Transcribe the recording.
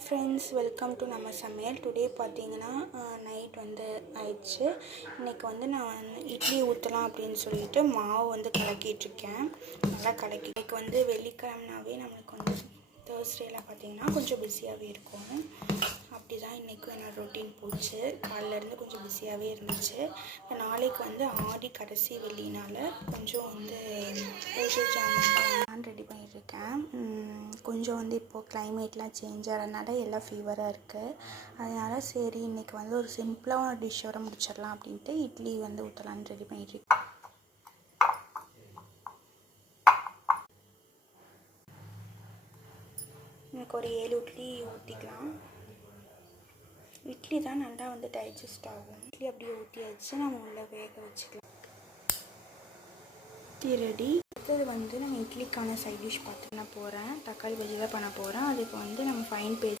Hi friends, welcome to நம்ம சமையல். Today பார்த்தீங்கன்னா நைட் வந்து ஆயிடுச்சு. இன்றைக்கி நான் இட்லி ஊற்றலாம் அப்படின்னு சொல்லிட்டு மாவு கலக்கிட்டுருக்கேன். நல்லா கலக்கி இன்றைக்கி வெள்ளிக்கிழமைனாவே நம்மளுக்கு தேர்ஸ்டேயில் பார்த்தீங்கன்னா கொஞ்சம் பிஸியாகவே இருக்கும். அப்படி தான் இன்றைக்கும் என்னோடய ரொட்டீன் போச்சு. காலையிலேருந்து கொஞ்சம் பிஸியாகவே இருந்துச்சு. இப்போ நாளைக்கு ஆடி கடைசி வெள்ளினால் கொஞ்சம் பூஜை ஜாமான் ரெடி பண்ணிகிட்ருக்கேன். கொஞ்சம் இப்போது கிளைமேட்லாம் சேஞ்ச் ஆகிறதுனால எல்லாம் ஃபீவராக இருக்குது. அதனால் சரி இன்றைக்கி ஒரு சிம்பிளாக டிஷ்ஷோட முடிச்சிடலாம் அப்படின்ட்டு இட்லி ஊற்றலான்னு ரெடி பண்ணிகிட்ருக்கேன். எனக்கு ஒரு 7 இட்லி ஊற்றிக்கலாம். இட்லி தான் நல்லா டைஜஸ்ட் ஆகும். இட்லி அப்படியே ஊற்றியாச்சு. நம்ம உள்ளே வேக வச்சுக்கலாம். இட்லி ரெடி. அடுத்தது நம்ம இட்லிக்கான சைட் டிஷ் பார்த்து பண்ண போகிறேன். தக்காளி பஜ்ஜி தான் பண்ண போகிறேன். அதுக்கு நம்ம ஃபைன் பேஸ்ட்